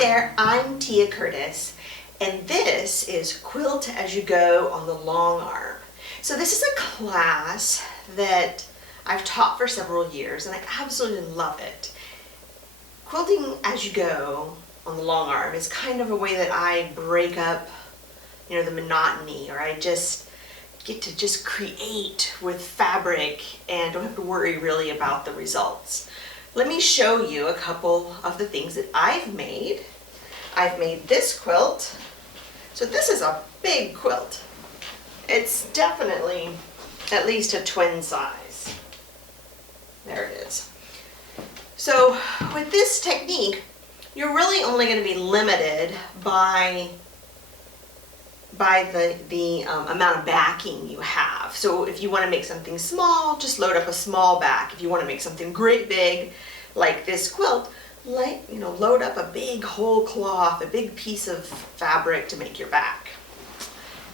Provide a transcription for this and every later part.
there, I'm Tia Curtis, and this is Quilt As You Go on the Longarm. So this is a class that I've taught for several years, and I absolutely love it. Quilting as you go on the Longarm is kind of a way that I break up, the monotony, or I just get to just create with fabric and don't have to worry really about the results. Let me show you a couple of the things that I've made. I've made this quilt. So this is a big quilt. It's definitely at least a twin size. There it is. So with this technique, you're really only going to be limited by the amount of backing you have. So if you want to make something small, just load up a small back. If you want to make something great big, like this quilt, load up a big whole cloth, a big piece of fabric to make your back.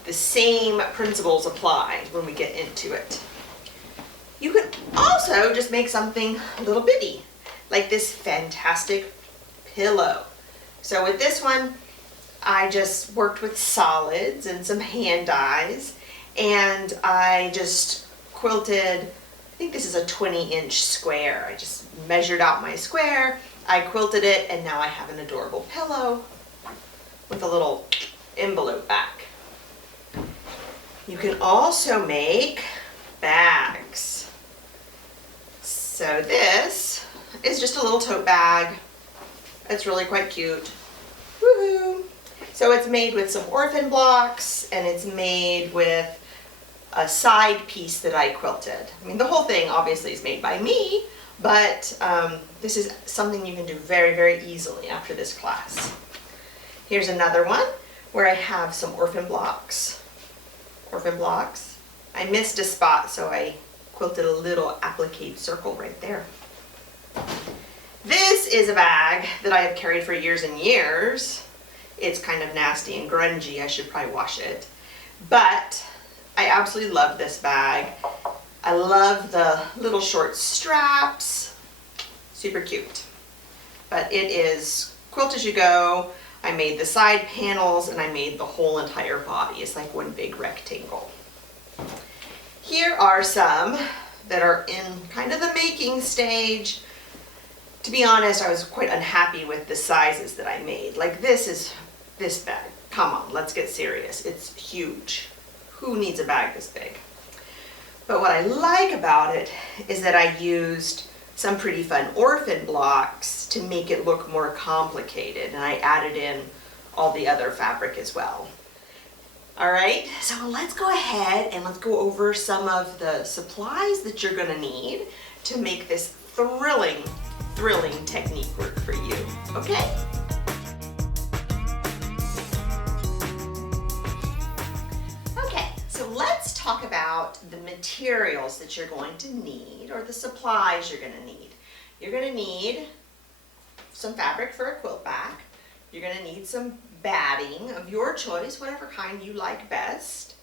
The same principles apply when we get into it. You could also just make something a little bitty, like this fantastic pillow. So with this one, I just worked with solids and some hand dyes, and I just quilted, I think this is a 20-inch square. I just measured out my square, I quilted it, and now I have an adorable pillow with a little envelope back. You can also make bags. So this is just a little tote bag. It's really quite cute. Woohoo! So it's made with some orphan blocks, and it's made with a side piece that I quilted. I mean, the whole thing obviously is made by me, but this is something you can do very, very easily after this class. Here's another one where I have some orphan blocks. I missed a spot, so I quilted a little applique circle right there. This is a bag that I have carried for years and years. It's kind of nasty and grungy. I should probably wash it. But I absolutely love this bag. I love the little short straps. Super cute. But it is quilt as you go. I made the side panels and I made the whole entire body. It's like one big rectangle. Here are some that are in kind of the making stage. To be honest, I was quite unhappy with the sizes that I made. Like this bag. Come on, let's get serious. It's huge. Who needs a bag this big? But what I like about it is that I used some pretty fun orphan blocks to make it look more complicated, and I added in all the other fabric as well. All right, so let's go ahead and let's go over some of the supplies that you're gonna need to make this thrilling technique work for you, okay? Okay, so let's talk about the materials that you're going to need, or the supplies you're gonna need. You're gonna need some fabric for a quilt back. You're gonna need some batting of your choice, whatever kind you like best.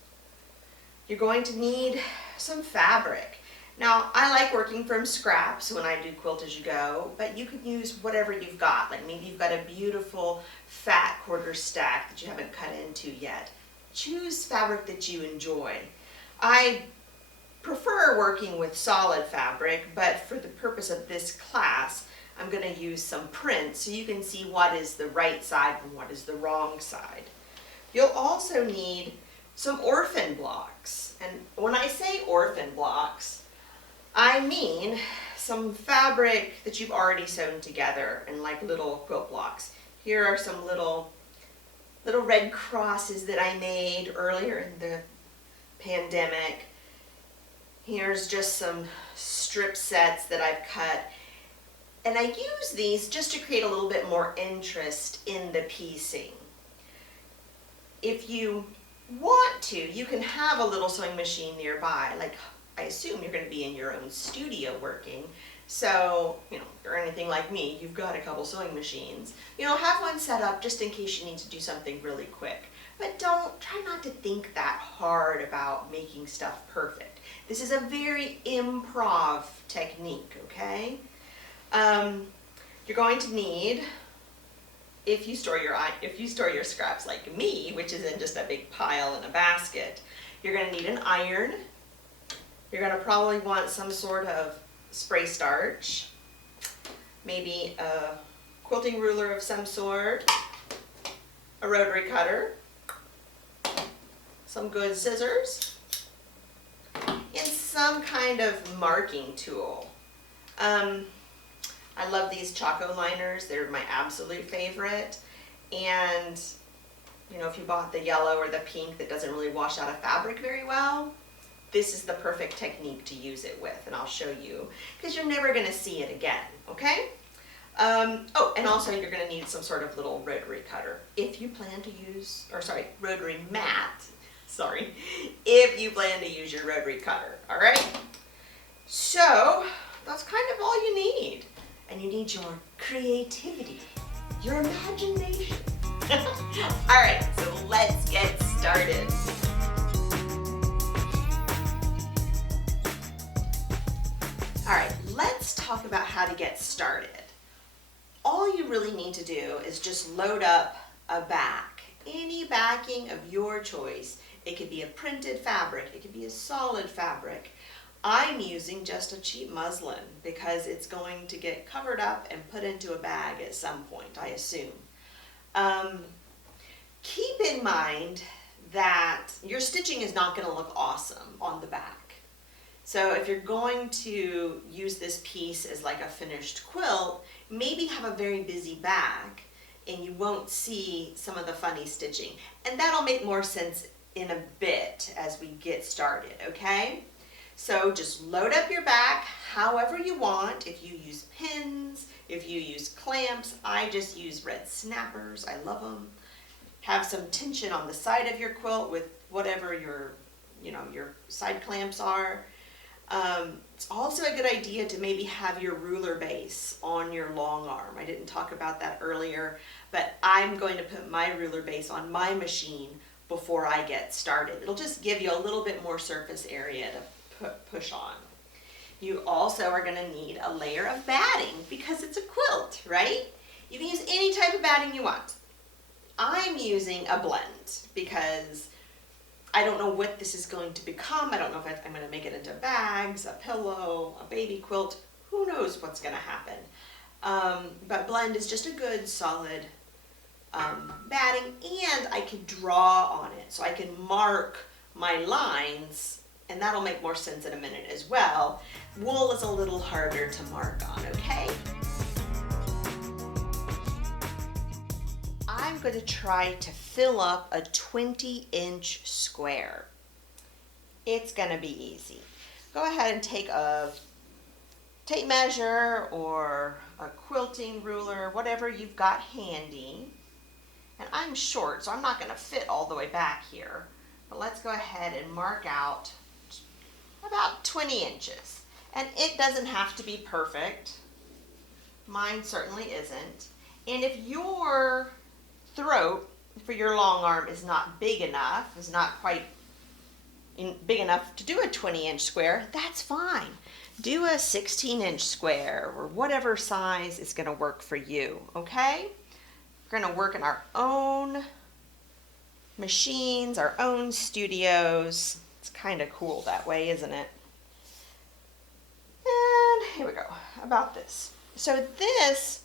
You're going to need some fabric. Now, I like working from scraps when I do Quilt As You Go, but you can use whatever you've got. Like maybe you've got a beautiful fat quarter stack that you haven't cut into yet. Choose fabric that you enjoy. I prefer working with solid fabric, but for the purpose of this class, I'm going to use some prints so you can see what is the right side and what is the wrong side. You'll also need some orphan blocks. And when I say orphan blocks, I mean some fabric that you've already sewn together in like little quilt blocks. Here are some little red crosses that I made earlier in the pandemic. Here's just some strip sets that I've cut. And I use these just to create a little bit more interest in the piecing. If you want to, you can have a little sewing machine nearby. Like, I assume you're going to be in your own studio working. So, if you're anything like me, you've got a couple sewing machines. Have one set up just in case you need to do something really quick. But try not to think that hard about making stuff perfect. This is a very improv technique, okay? You're going to need if you store your scraps like me, which is in just a big pile in a basket, you're going to need an iron. You're going to probably want some sort of spray starch, maybe a quilting ruler of some sort, a rotary cutter, some good scissors, and some kind of marking tool. I love these Choco liners. They're my absolute favorite. And you know, if you bought the yellow or the pink that doesn't really wash out a fabric very well, this is the perfect technique to use it with, and I'll show you, because you're never going to see it again, okay? Oh, and also you're going to need some sort of little rotary cutter if you plan to use, or sorry, rotary mat, sorry, if you plan to use your rotary cutter, all right? So that's kind of all you need. And you need your creativity, your imagination. All right, so let's get started. All right, let's talk about how to get started. All you really need to do is just load up a back, any backing of your choice. It could be a printed fabric, it could be a solid fabric. I'm using just a cheap muslin because it's going to get covered up and put into a bag at some point, I assume. Keep in mind that your stitching is not going to look awesome on the back. So if you're going to use this piece as like a finished quilt, maybe have a very busy back and you won't see some of the funny stitching. And that'll make more sense in a bit as we get started, okay? So just load up your back however you want. If you use pins, if you use clamps, I just use red snappers. I love them. Have some tension on the side of your quilt with whatever your side clamps are. It's also a good idea to maybe have your ruler base on your long arm. I didn't talk about that earlier, but I'm going to put my ruler base on my machine before I get started. It'll just give you a little bit more surface area to push on. You also are going to need a layer of batting because it's a quilt, right? You can use any type of batting you want. I'm using a blend because I don't know what this is going to become. I don't know if I'm going to make it into bags, a pillow, a baby quilt. Who knows what's going to happen. But blend is just a good solid batting, and I can draw on it. So I can mark my lines, and that'll make more sense in a minute as well. Wool is a little harder to mark on, okay? I'm going to try to fill up a 20-inch square. It's going to be easy. Go ahead and take a tape measure or a quilting ruler, whatever you've got handy. And I'm short, so I'm not going to fit all the way back here. But let's go ahead and mark out about 20 inches. And it doesn't have to be perfect. Mine certainly isn't. And if your throat for your long arm is not big enough, is not quite big enough to do a 20-inch square, that's fine. Do a 16-inch square or whatever size is going to work for you, okay? We're going to work in our own machines, our own studios. It's kind of cool that way, isn't it? And here we go, about this. So this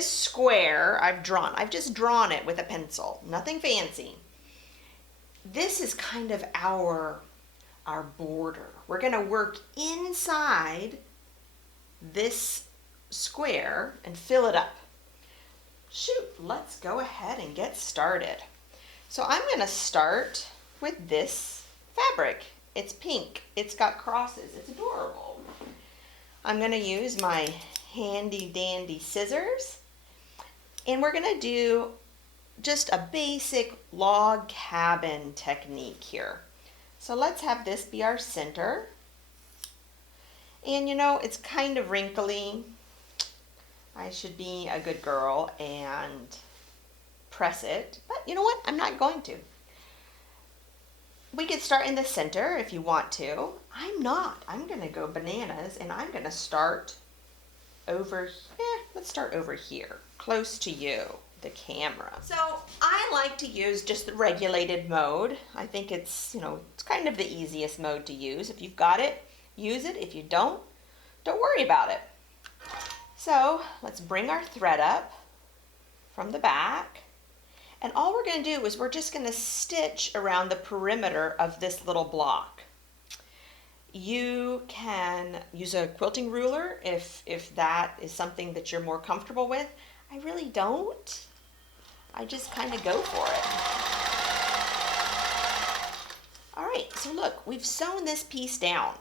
square I've just drawn it with a pencil, nothing fancy. This is kind of our border. We're going to work inside this square and fill it up. Shoot, let's go ahead and get started. So I'm going to start with this fabric. It's pink. It's got crosses. It's adorable. I'm going to use my handy dandy scissors, and we're going to do just a basic log cabin technique here. So let's have this be our center. And you know, it's kind of wrinkly. I should be a good girl and press it, but you know what? I'm not going to. We could start in the center if you want to. I'm not. I'm going to go bananas, and I'm going to start over, let's start over here, close to you. the camera. So I like to use just the regulated mode. I think it's, it's kind of the easiest mode to use. If you've got it, use it. If you don't worry about it. So let's bring our thread up from the back. And all we're going to do is we're just going to stitch around the perimeter of this little block. You can use a quilting ruler if that is something that you're more comfortable with. I really don't. I just kind of go for it. All right, so look, we've sewn this piece down.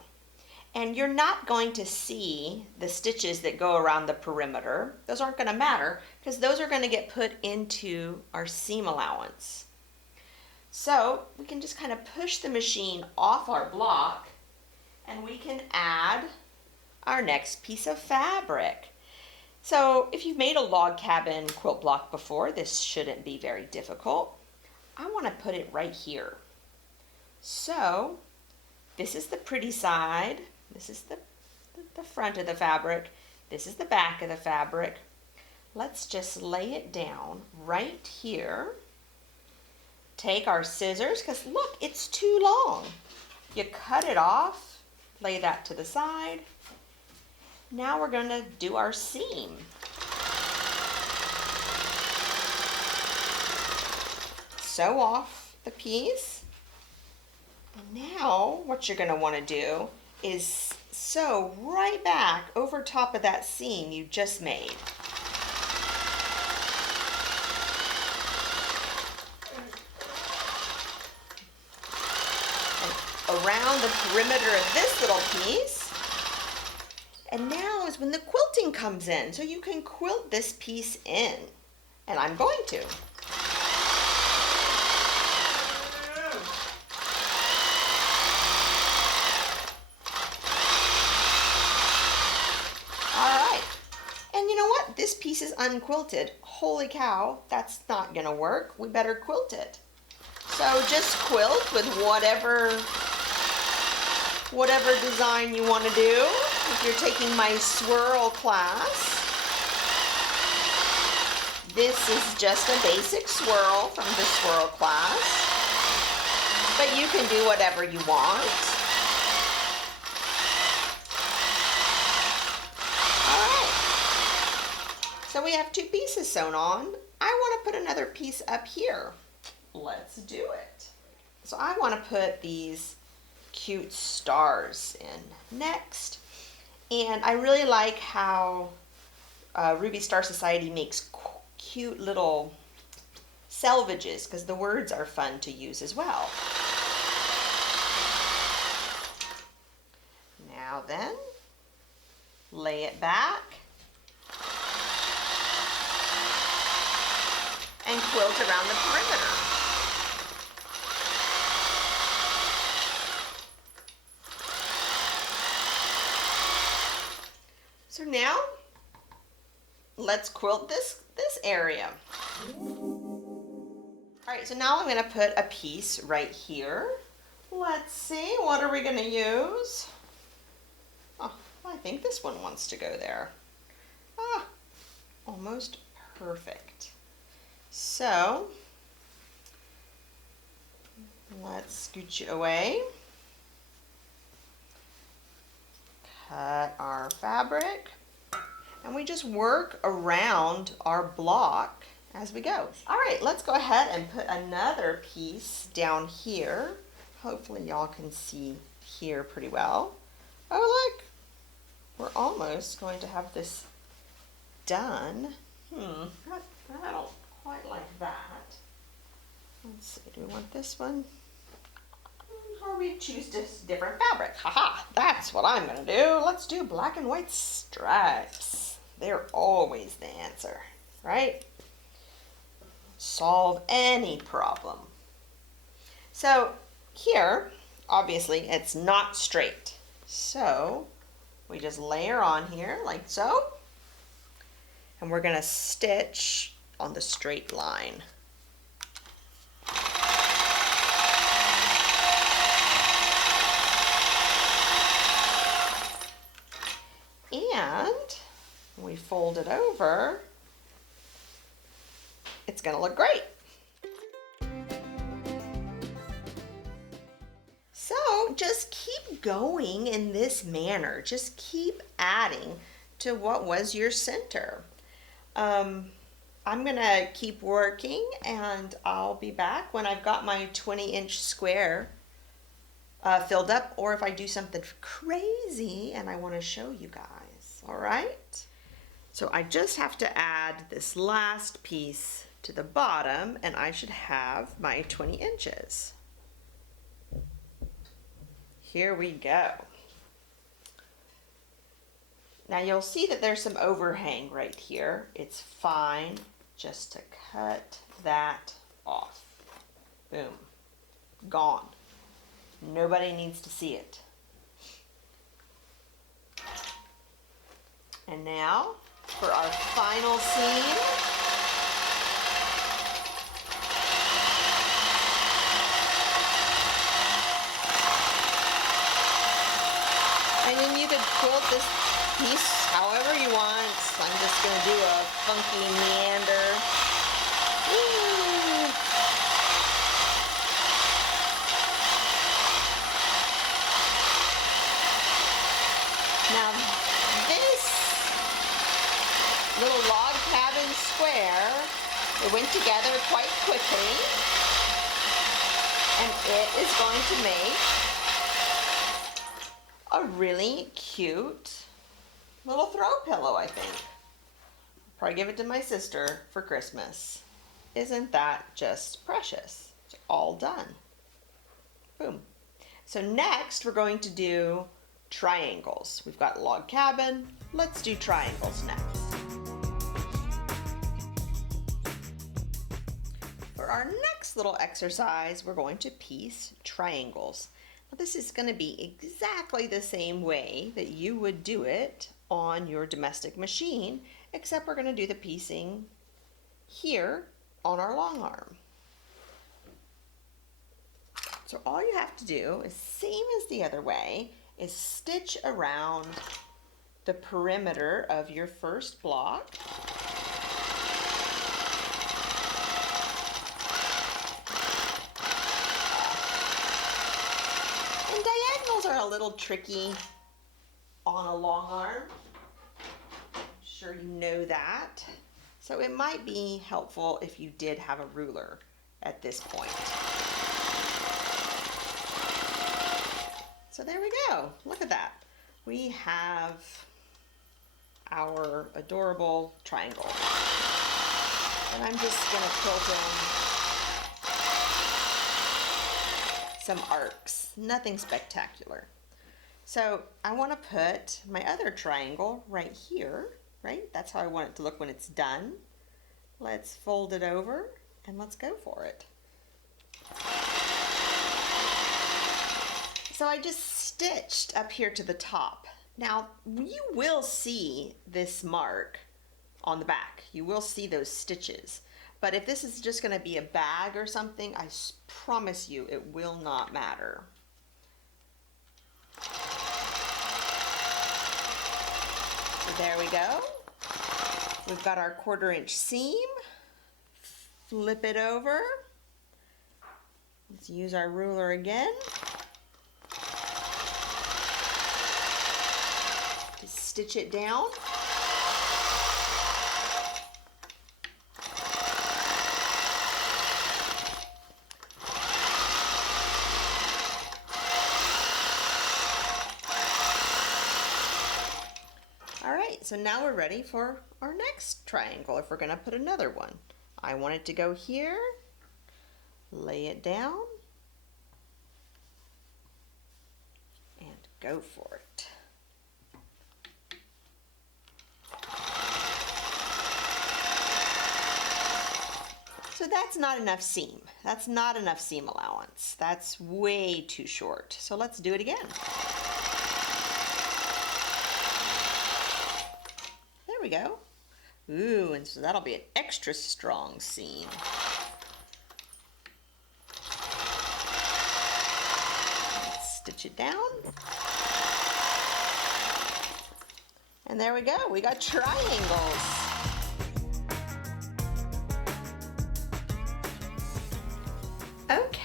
And you're not going to see the stitches that go around the perimeter. Those aren't going to matter because those are going to get put into our seam allowance. So we can just kind of push the machine off our block and we can add our next piece of fabric. So if you've made a log cabin quilt block before, this shouldn't be very difficult. I want to put it right here. So this is the pretty side. This is the front of the fabric. This is the back of the fabric. Let's just lay it down right here. Take our scissors, because look, it's too long. You cut it off, lay that to the side. Now we're going to do our seam. Sew off the piece. And now what you're going to want to do is sew right back over top of that seam you just made. And around the perimeter of this little piece. And now is when the quilting comes in, so you can quilt this piece in. And I'm going to. This piece is unquilted. Holy cow, that's not gonna work. We better quilt it. So just quilt with whatever design you want to do. If you're taking my swirl class, this is just a basic swirl from the swirl class, but you can do whatever you want. So we have two pieces sewn on. I want to put another piece up here. Let's do it. So I want to put these cute stars in next. And I really like how Ruby Star Society makes cute little selvages because the words are fun to use as well. Now then, lay it back. And quilt around the perimeter. So now, let's quilt this area. All right, so now I'm going to put a piece right here. Let's see, what are we going to use? Oh, I think this one wants to go there. Ah, almost perfect. So, let's scooch it away. Cut our fabric. And we just work around our block as we go. All right, let's go ahead and put another piece down here. Hopefully y'all can see here pretty well. Oh, look, we're almost going to have this done. I don't quite like that. Let's see, do we want this one? Or we choose just different fabric. Haha, that's what I'm gonna do. Let's do black and white stripes. They're always the answer, right? Solve any problem. So here, obviously it's not straight. So we just layer on here like so. And we're gonna stitch on the straight line. And we fold it over it's gonna look great. So just keep going in this manner. Just keep adding to what was your center. I'm gonna keep working and I'll be back when I've got my 20-inch square filled up, or if I do something crazy and I want to show you guys. All right, so I just have to add this last piece to the bottom and I should have my 20 inches. Here we go. Now you'll see that there's some overhang right here. It's fine just to cut that off. Boom, gone. Nobody needs to see it. And now for our final seam. And then you could quilt this piece however you want. I'm just going to do a funky meander. Woo. Now this little log cabin square, it went together quite quickly, and it is going to make a really cute little throw pillow, I think. I'll probably give it to my sister for Christmas. Isn't that just precious? It's all done. Boom. So next we're going to do triangles. We've got log cabin. Let's do triangles next. For our next little exercise, we're going to piece triangles. Now this is going to be exactly the same way that you would do it on your domestic machine, except we're going to do the piecing here on our long arm. So all you have to do is, same as the other way, is stitch around the perimeter of your first block. And diagonals are a little tricky on a long arm. I'm sure you know that. So it might be helpful if you did have a ruler at this point. So there we go. Look at that. We have our adorable triangle. And I'm just going to quilt in some arcs. Nothing spectacular. So I want to put my other triangle right here, right? That's how I want it to look when it's done. Let's fold it over and let's go for it. So I just stitched up here to the top. Now you will see this mark on the back. You will see those stitches. But if this is just going to be a bag or something, I promise you it will not matter. So there we go. We've got our 1/4 inch seam. Flip it over. Let's use our ruler again. Stitch it down. All right, so now we're ready for our next triangle if we're going to put another one. I want it to go here, lay it down, and go for it. So that's not enough seam. That's not enough seam allowance. That's way too short. So let's do it again. There we go. Ooh, and so that'll be an extra strong seam. Let's stitch it down. And there we go. We got triangles.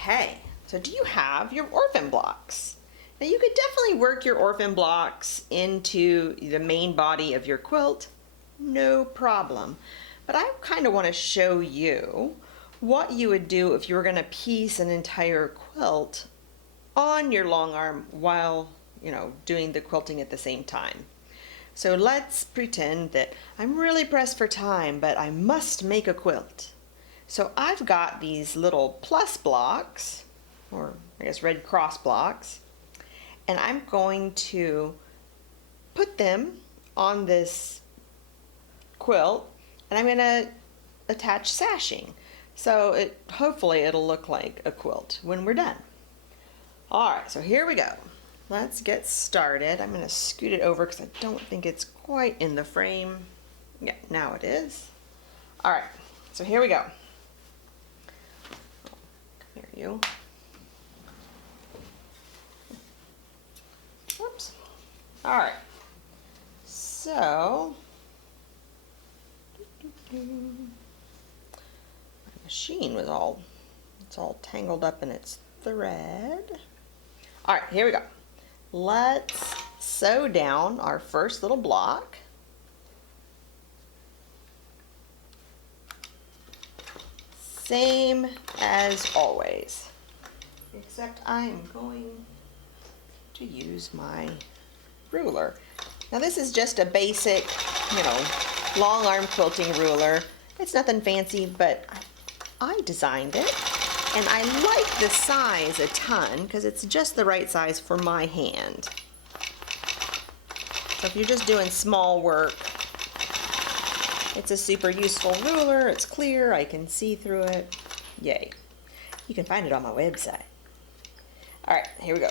Okay, so do you have your orphan blocks? Now you could definitely work your orphan blocks into the main body of your quilt, no problem. But I kind of want to show you what you would do if you were going to piece an entire quilt on your long arm while, doing the quilting at the same time. So let's pretend that I'm really pressed for time, but I must make a quilt. So I've got these little plus blocks, or I guess red cross blocks, and I'm going to put them on this quilt, and I'm going to attach sashing. So hopefully it'll look like a quilt when we're done. All right, so here we go. Let's get started. I'm going to scoot it over because I don't think it's quite in the frame. Yeah, now it is. All right, so here we go. Come here, you. Whoops. All right. So, my machine was it's all tangled up in its thread. All right, here we go. Let's sew down our first little block. Same as always, except I'm going to use my ruler. Now this is just a basic, long arm quilting ruler. It's nothing fancy, but I designed it. And I like the size a ton because it's just the right size for my hand. So if you're just doing small work, it's a super useful ruler. It's clear, I can see through it. Yay. You can find it on my website. All right, here we go.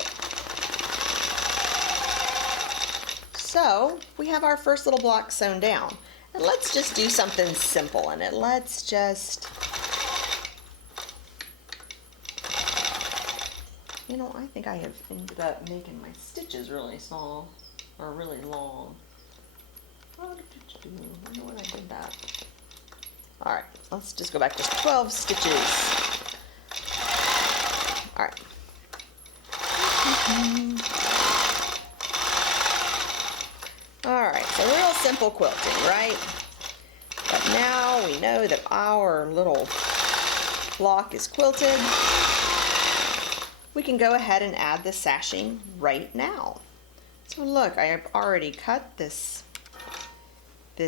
So we have our first little block sewn down. And let's just do something simple in it. Let's just, I think I have ended up making my stitches really small or really long. What did you do? I wonder when I did that. All right, let's just go back to 12 stitches. All right. All right, so real simple quilting, right? But now we know that our little block is quilted. We can go ahead and add the sashing right now. So look, I have already cut this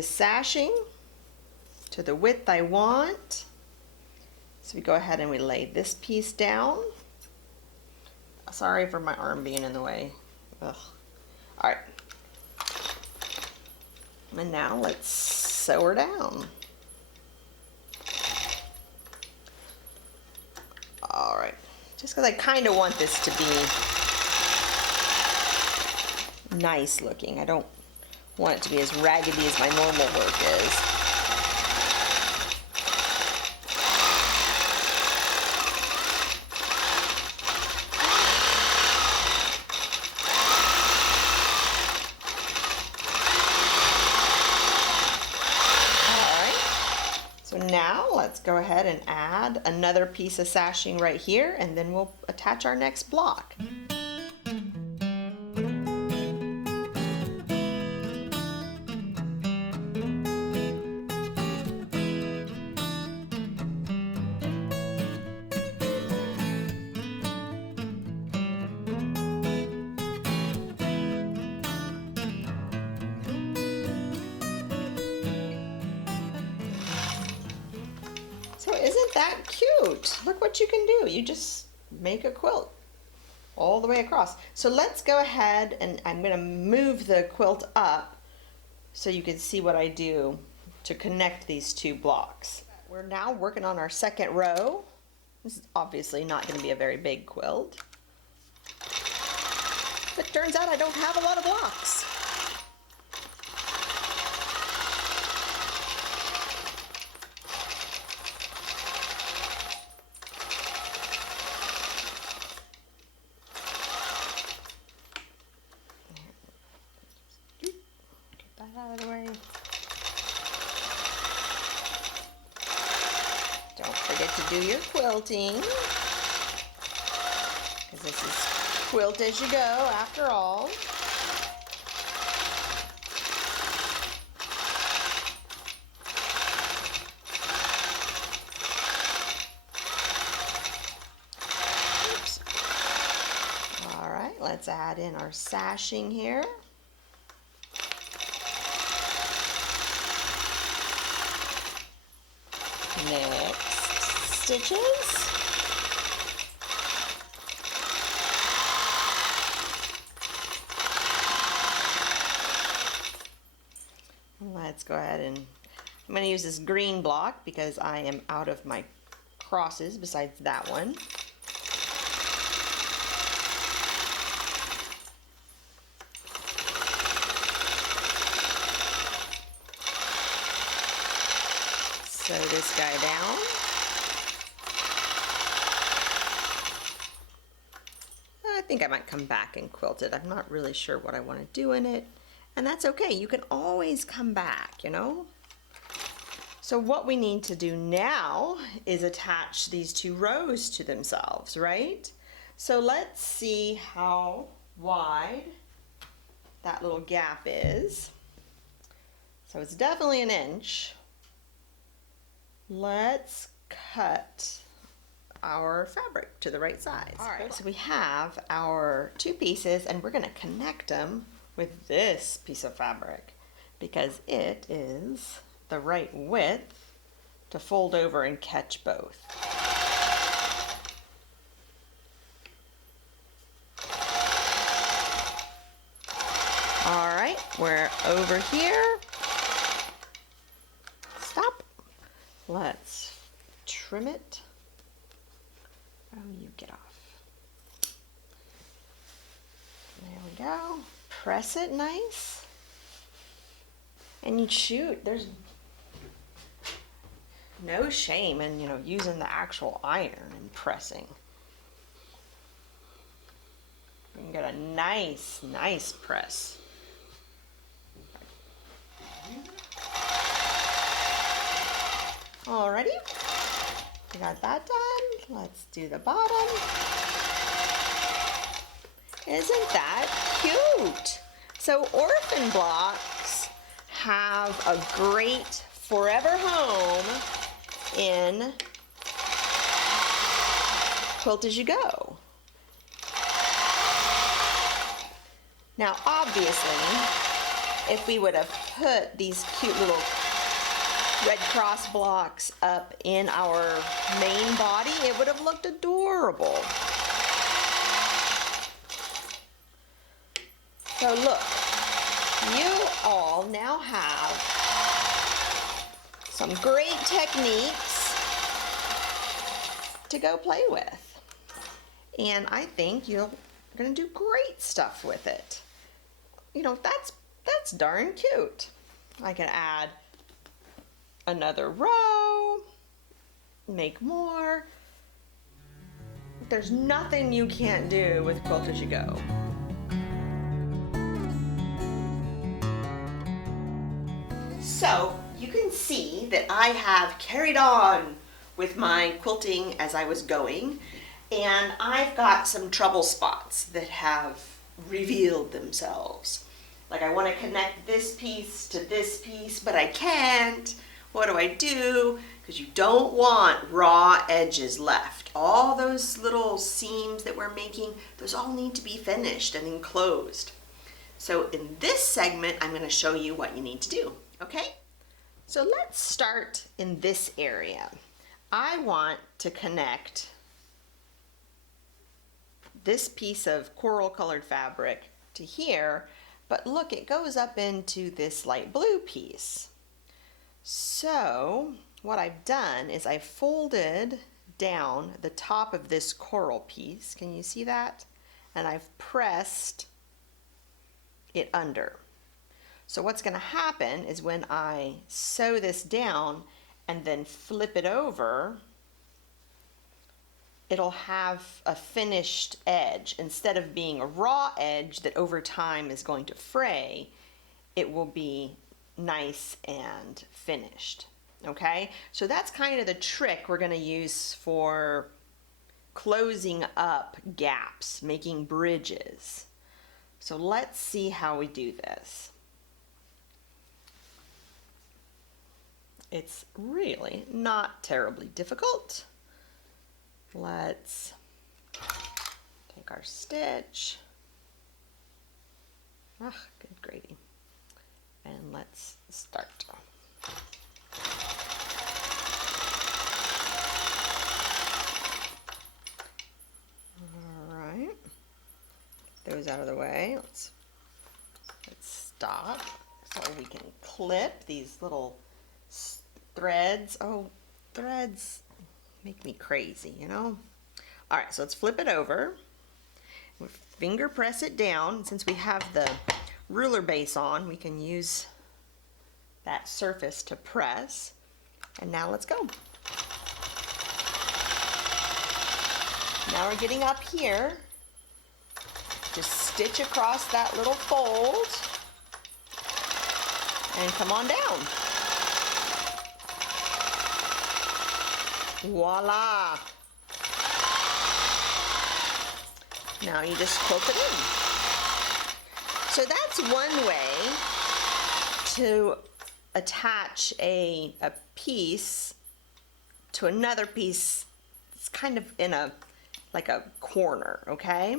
sashing to the width I want. So we go ahead and we lay this piece down. Sorry for my arm being in the way. Ugh. All right. And now let's sew her down. All right. Just because I kind of want this to be nice looking. I don't want it to be as raggedy as my normal work is. So now let's go ahead and add another piece of sashing right here, and then we'll attach our next block. So isn't that cute? Look what you can do. You just make a quilt all the way across. So let's go ahead and I'm going to move the quilt up so you can see what I do to connect these two blocks. We're now working on our second row. This is obviously not going to be a very big quilt. But it turns out I don't have a lot of blocks. Out of the way. Don't forget to do your quilting. because this is quilt as you go after all. Oops. All right, let's add in our sashing here. Next stitches. Let's go ahead and I'm going to use this green block because I am out of my crosses besides that one. Sew this guy down. I think I might come back and quilt it. I'm not really sure what I want to do in it. And that's okay. You can always come back, you know? So what we need to do now is attach these two rows to themselves, right? So let's see how wide that little gap is. So it's definitely an inch. Let's cut our fabric to the right size. All right, so we have our two pieces and we're going to connect them with this piece of fabric because it is the right width to fold over and catch both. All right, we're over here. Stop. Let's trim it. Oh, you get off. There we go. Press it nice. And you shoot. There's no shame in, using the actual iron and pressing. You can get a nice press. Alrighty. We got that done. Let's do the bottom. Isn't that cute? So orphan blocks have a great forever home in Quilt As You Go. Now obviously, if we would have put these cute little Red Cross blocks up in our main body, it would have looked adorable. So look, you all now have some great techniques to go play with. And I think you're gonna do great stuff with it. That's darn cute. I can add another row, make more. There's nothing you can't do with Quilt As You Go. So you can see that I have carried on with my quilting as I was going, and I've got some trouble spots that have revealed themselves. Like I want to connect this piece to this piece, but I can't. What do I do? Because you don't want raw edges left. All those little seams that we're making, those all need to be finished and enclosed. So in this segment, I'm going to show you what you need to do, okay? So let's start in this area. I want to connect this piece of coral colored fabric to here, but look, it goes up into this light blue piece. So what I've done is I've folded down the top of this coral piece. Can you see that? And I've pressed it under. So what's going to happen is when I sew this down and then flip it over, it'll have a finished edge. Instead of being a raw edge that over time is going to fray, it will be nice and finished. Okay, so that's kind of the trick we're going to use for closing up gaps, making bridges. So let's see how we do this. It's really not terribly difficult. Let's take our stitch. Ah, good gravy. And let's start. All right, get those out of the way. Let's stop so we can clip these little threads. Oh, threads make me crazy, you know? All right, so let's flip it over. We'll finger press it down. Since we have the ruler base on, we can use that surface to press. And now let's go. Now we're getting up here. Just stitch across that little fold and come on down. Voila! Now you just quilt it in. So that's one way to attach a piece to another piece. It's kind of in a like a corner, okay?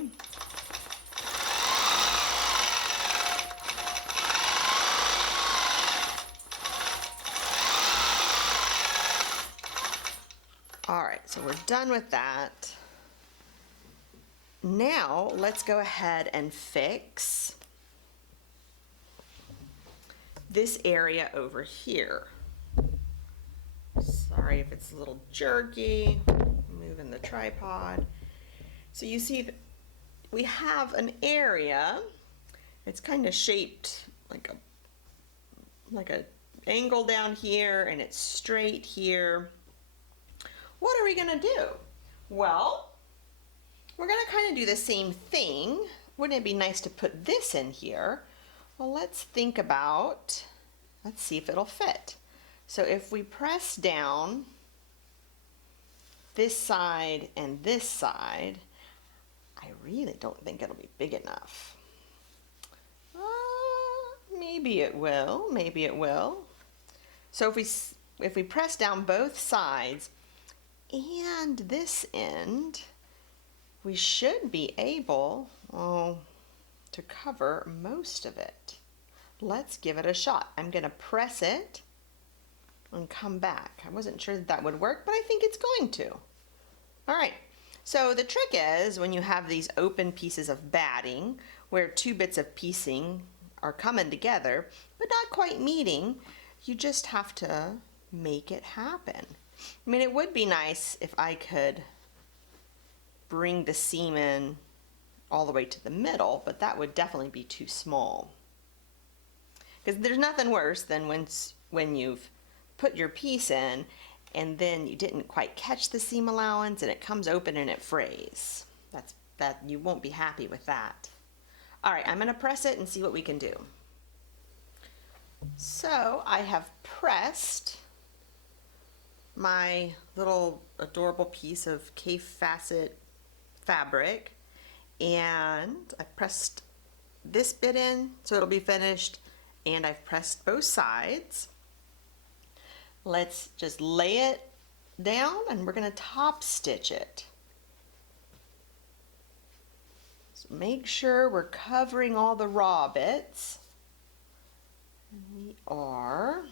All right, so we're done with that. Now let's go ahead and fix this area over here. Sorry if it's a little jerky, moving the tripod. So you see that we have an area. It's kind of shaped like a angle down here, and it's straight here. What are we gonna do? Well, we're gonna kind of do the same thing. Wouldn't it be nice to put this in here? Well, let's think about, let's see if it'll fit. So if we press down this side and this side, I really don't think it'll be big enough. Maybe it will, maybe it will. So if we press down both sides and this end, we should be able to cover most of it. Let's give it a shot. I'm gonna press it and come back. I wasn't sure that would work, but I think it's going to. All right, so the trick is when you have these open pieces of batting where two bits of piecing are coming together but not quite meeting, you just have to make it happen. I mean, it would be nice if I could bring the seam in all the way to the middle, but that would definitely be too small. Because there's nothing worse than when you've put your piece in and then you didn't quite catch the seam allowance and it comes open and it frays. That you won't be happy with that. All right, I'm gonna press it and see what we can do. So I have pressed my little adorable piece of K facet fabric, and I pressed this bit in so it'll be finished, and I've pressed both sides. Let's just lay it down and we're going to top stitch it. So make sure we're covering all the raw bits. And we are.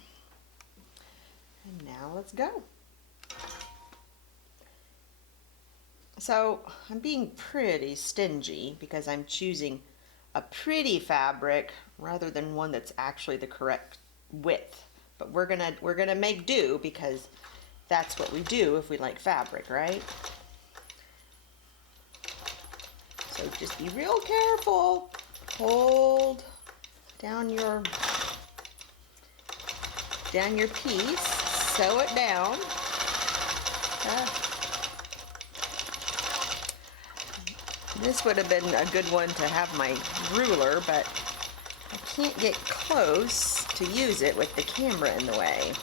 And now let's go. So I'm being pretty stingy because I'm choosing a pretty fabric rather than one that's actually the correct width. But we're gonna make do because that's what we do if we like fabric, right? So just be real careful. Hold down your piece, sew it down. This would have been a good one to have my ruler, but I can't get close to use it with the camera in the way.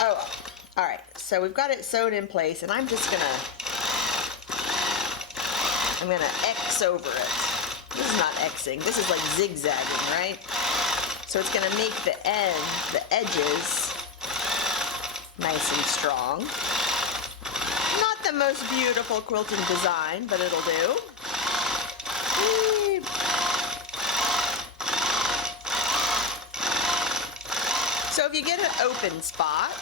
Oh, all right, So we've got it sewed in place, and I'm gonna X over it. This is not Xing, this is like zigzagging, right? So it's gonna make the edges nice and strong. Not the most beautiful quilting design, but it'll do. So if you get an open spot,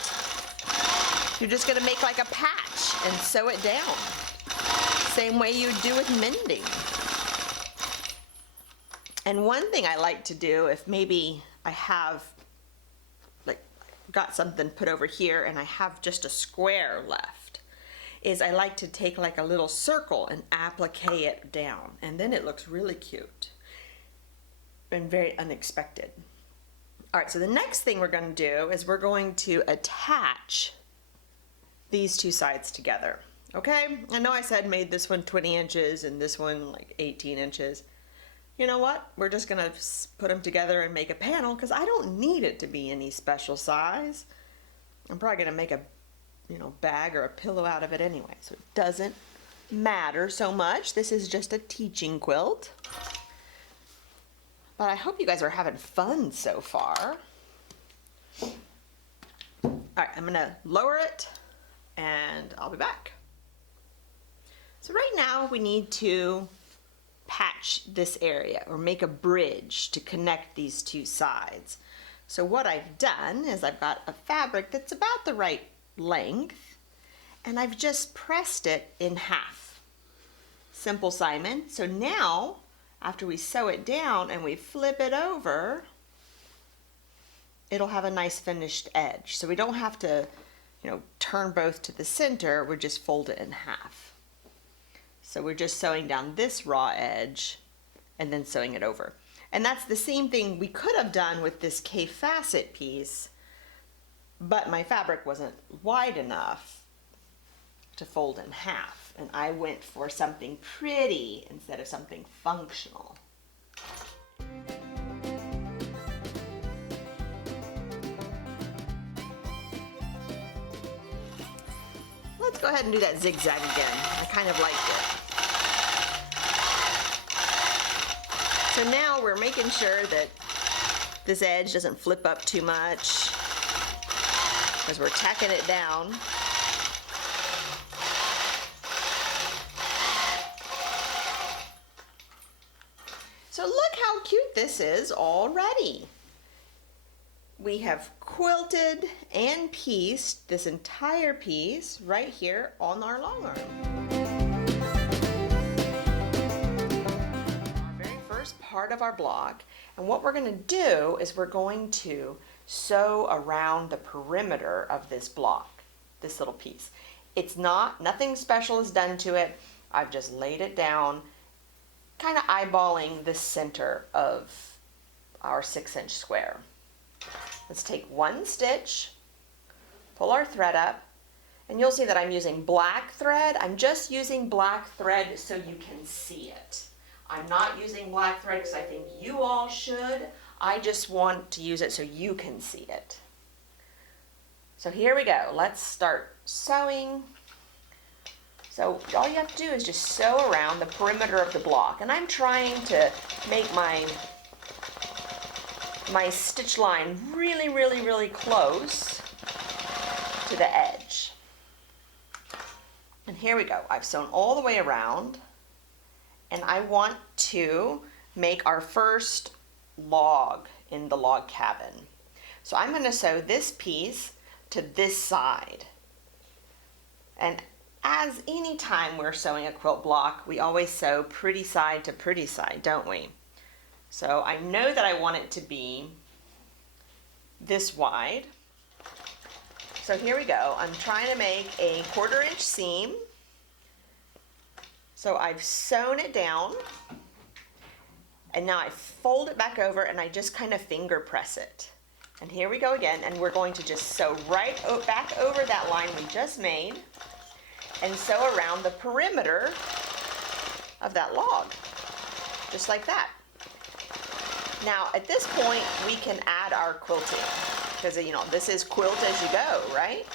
you're just gonna make like a patch and sew it down. Same way you do with mending. And one thing I like to do, if maybe I have like got something put over here and I have just a square left, is I like to take like a little circle and applique it down, and then it looks really cute and very unexpected. All right, so the next thing we're going to do is we're going to attach these two sides together. Okay, I know I said made this one 20 inches and this one like 18 inches. You know what? We're just gonna put them together and make a panel because I don't need it to be any special size. I'm probably gonna make a bag or a pillow out of it anyway, so it doesn't matter so much. This is just a teaching quilt. But I hope you guys are having fun so far. All right, I'm gonna lower it and I'll be back. So right now we need to patch this area or make a bridge to connect these two sides. So what I've done is I've got a fabric that's about the right length and I've just pressed it in half. Simple Simon. So now after we sew it down and we flip it over, it'll have a nice finished edge. So we don't have to, turn both to the center, we just fold it in half. So we're just sewing down this raw edge and then sewing it over. And that's the same thing we could have done with this K-facet piece, but my fabric wasn't wide enough to fold in half. And I went for something pretty instead of something functional. Let's go ahead and do that zigzag again. I kind of liked it. So now we're making sure that this edge doesn't flip up too much as we're tacking it down. So look how cute this is already. We have quilted and pieced this entire piece right here on our long arm. Our very first part of our block, and what we're going to do is we're going to sew around the perimeter of this block, this little piece. It's nothing special is done to it. I've just laid it down, kind of eyeballing the center of our 6-inch square. Let's take one stitch, pull our thread up, and you'll see that I'm using black thread. I'm just using black thread so you can see it. I'm not using black thread because I think you all should. I just want to use it so you can see it. So here we go. Let's start sewing. So all you have to do is just sew around the perimeter of the block. And I'm trying to make my stitch line really close to the edge. And here we go. I've sewn all the way around, and I want to make our first log in the log cabin. So I'm going to sew this piece to this side. And as any time we're sewing a quilt block, we always sew pretty side to pretty side, don't we? So I know that I want it to be this wide. So here we go. I'm trying to make a 1/4 inch seam. So I've sewn it down, and now I fold it back over and I just kind of finger press it. And here we go again, and we're going to just sew right back over that line we just made and sew around the perimeter of that log, just like that. Now at this point we can add our quilting, because this is quilt as you go, right?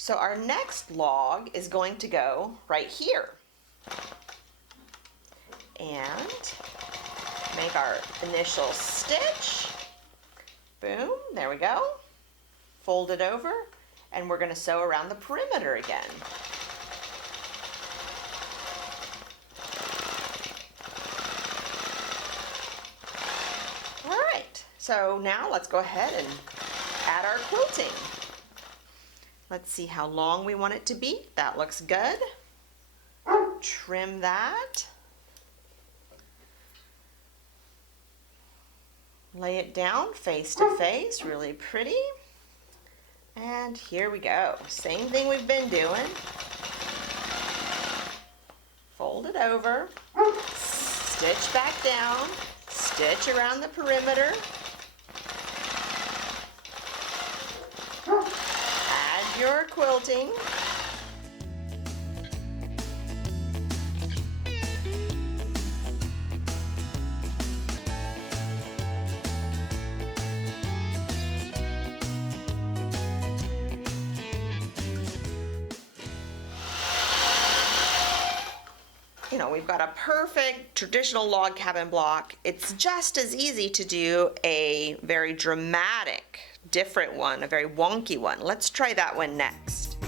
So our next log is going to go right here. And make our initial stitch. Boom, there we go. Fold it over, and we're going to sew around the perimeter again. All right, so now let's go ahead and add our quilting. Let's see how long we want it to be. That looks good. Trim that. Lay it down face to face, really pretty. And here we go. Same thing we've been doing. Fold it over, stitch back down, stitch around the perimeter. Add your quilting. You know, we've got a perfect traditional log cabin block. It's just as easy to do a very dramatic, different one, a very wonky one. Let's try that one next.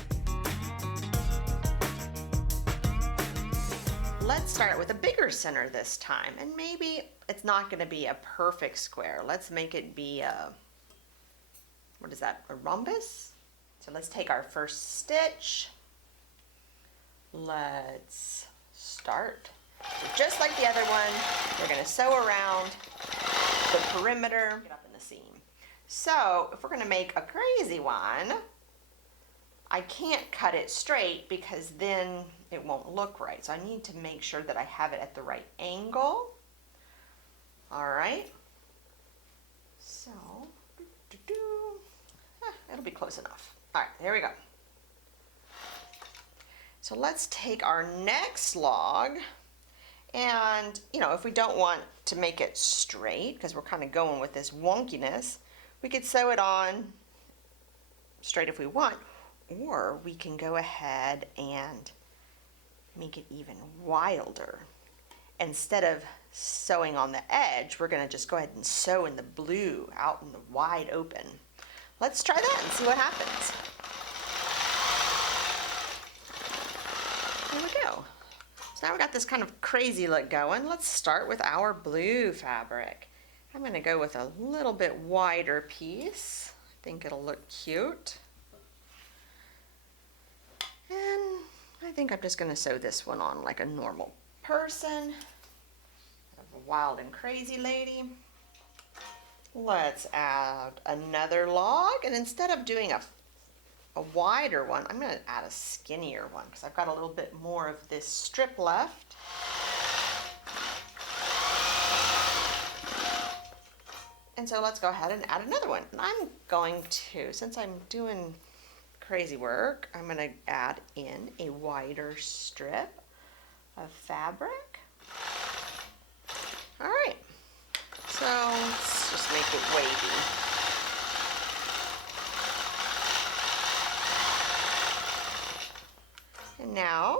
Let's start with a bigger center this time, and maybe it's not going to be a perfect square. Let's make it be a, what is that, a rhombus? So let's take our first stitch. Let's start. So just like the other one, we're going to sew around the perimeter, get up in the seam. So if we're going to make a crazy one, I can't cut it straight because then it won't look right. So I need to make sure that I have it at the right angle. All right. So, it'll be close enough. All right, there we go. So let's take our next log, and you know, if we don't want to make it straight because we're kind of going with this wonkiness, we could sew it on straight if we want, or we can go ahead and make it even wilder. Instead of sewing on the edge, we're going to just go ahead and sew in the blue out in the wide open. Let's try that and see what happens. There we go. So now we got this kind of crazy look going. Let's start with our blue fabric. I'm going to go with a little bit wider piece. I think it'll look cute. And I think I'm just going to sew this one on like a normal person. A wild and crazy lady. Let's add another log, and instead of doing a wider one, I'm going to add a skinnier one because I've got a little bit more of this strip left. And so let's go ahead and add another one. And I'm going to, since I'm doing crazy work, I'm going to add in a wider strip of fabric. All right, so let's just make it wavy. And now,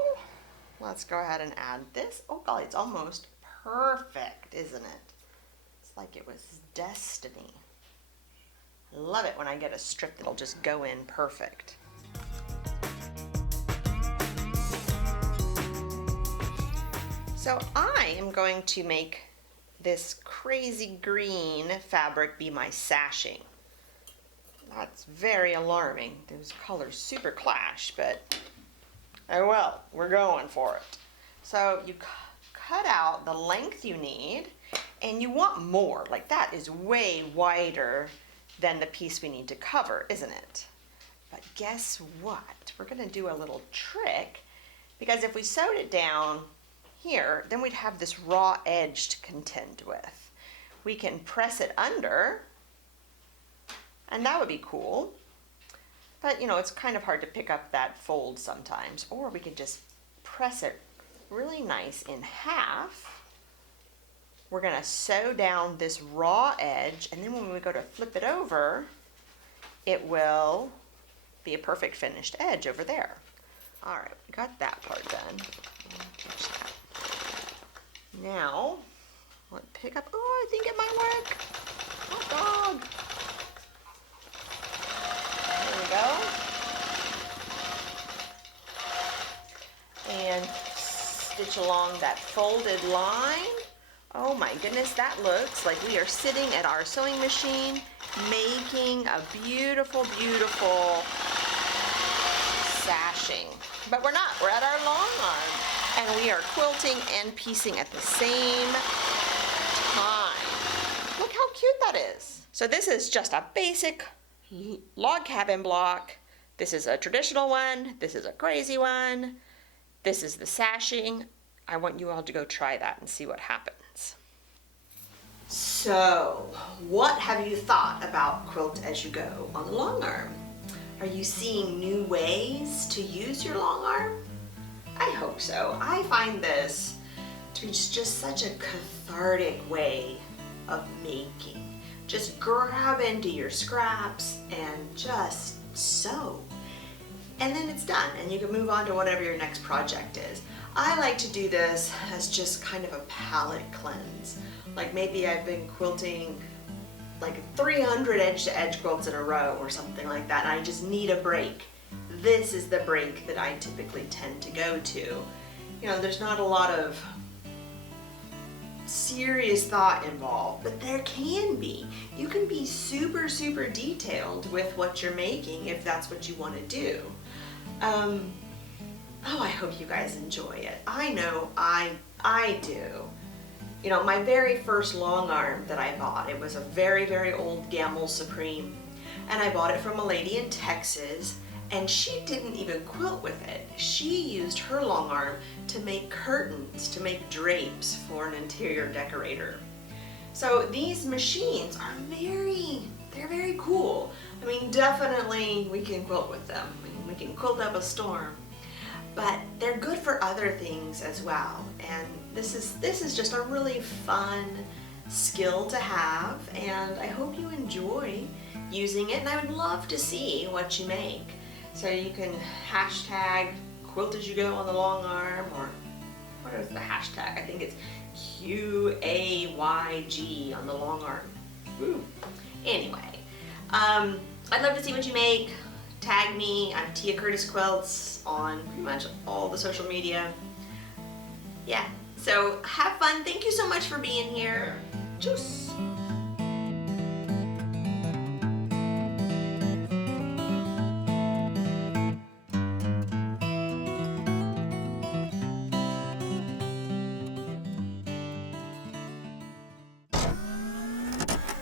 let's go ahead and add this. Oh golly, it's almost perfect, isn't it? It's like it was destiny. I love it when I get a strip that'll just go in perfect. So I am going to make this crazy green fabric be my sashing. That's very alarming. Those colors super clash, but oh well, we're going for it. So you cut out the length you need, and you want more. Like that is way wider than the piece we need to cover, isn't it? But guess what? We're going to do a little trick, because if we sewed it down here, then we'd have this raw edge to contend with. We can press it under, and that would be cool. But you know, it's kind of hard to pick up that fold sometimes. Or we could just press it really nice in half. We're going to sew down this raw edge, and then when we go to flip it over, it will be a perfect finished edge over there. All right, we got that part done. Now, let's pick up, oh, I think it might work. Hot dog. There we go. And stitch along that folded line. Oh my goodness, that looks like we are sitting at our sewing machine making a beautiful, beautiful sashing. But we're not, we're at our long arm and we are quilting and piecing at the same time. Look how cute that is. So this is just a basic log cabin block. This is a traditional one. This is a crazy one. This is the sashing. I want you all to go try that and see what happens. So, what have you thought about Quilt As You Go on the long arm? Are you seeing new ways to use your long arm? I hope so. I find this to be just such a cathartic way of making. Just grab into your scraps and just sew. And then it's done and you can move on to whatever your next project is. I like to do this as just kind of a palette cleanse. Like maybe I've been quilting like 300 edge-to-edge quilts in a row or something like that and I just need a break. This is the break that I typically tend to go to. You know, there's not a lot of serious thought involved, but there can be. You can be super, super detailed with what you're making if that's what you want to do. Oh, I hope you guys enjoy it. I know I do. You know, my very first long arm that I bought, it was a very, very old Gamble Supreme, and I bought it from a lady in Texas, and she didn't even quilt with it. She used her long arm to make curtains, to make drapes for an interior decorator. So these machines are they're very cool. I mean, definitely we can quilt with them. I mean, we can quilt up a storm, but they're good for other things as well. And this is just a really fun skill to have, and I hope you enjoy using it, and I would love to see what you make. So you can hashtag Quilt As You Go on the long arm, or what is the hashtag? I think it's QAYG on the long arm. Woo. Anyway, I'd love to see what you make. Tag me. I'm Tia Curtis Quilts on pretty much all the social media. Yeah, so have fun. Thank you so much for being here. Tschüss.